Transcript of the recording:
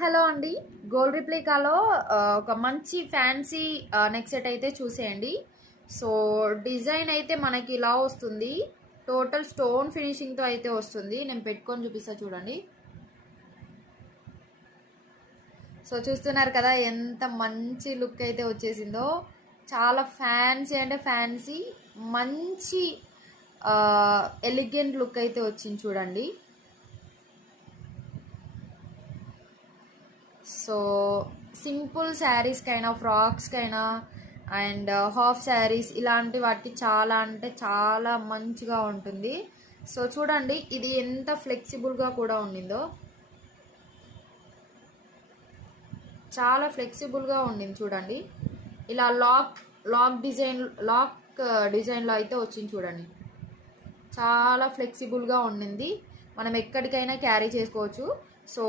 Hello అండి. Gold రిప్లికాలో ఒక మంచి ఫ్యాన్సీ నెక్ సెట్ అయితే చూసేయండి. సో డిజైన్ అయితే మనకి ఇలా వస్తుంది. టోటల్ స్టోన్ ఫినిషింగ్తో అయితే వస్తుంది. నేను పెట్టుకొని చూపిస్తా చూడండి. సో చూస్తున్నారు కదా ఎంత మంచి లుక్ అయితే వచ్చేసిందో. చాలా ఫ్యాన్సీ అంటే ఫ్యాన్సీ మంచి ఎలిగెంట్ లుక్ అయితే వచ్చింది చూడండి. సో సింపుల్ శారీస్కైనా ఫ్రాక్స్కైనా అండ్ హాఫ్ శారీస్ ఇలాంటి వాటికి చాలా అంటే చాలా మంచిగా ఉంటుంది. సో చూడండి ఇది ఎంత ఫ్లెక్సిబుల్గా కూడా ఉండిందో, చాలా ఫ్లెక్సిబుల్గా ఉండింది చూడండి. ఇలా లాక్ డిజైన్లో అయితే వచ్చింది చూడండి. చాలా ఫ్లెక్సిబుల్గా ఉండింది, మనం ఎక్కడికైనా క్యారీ చేసుకోవచ్చు. సో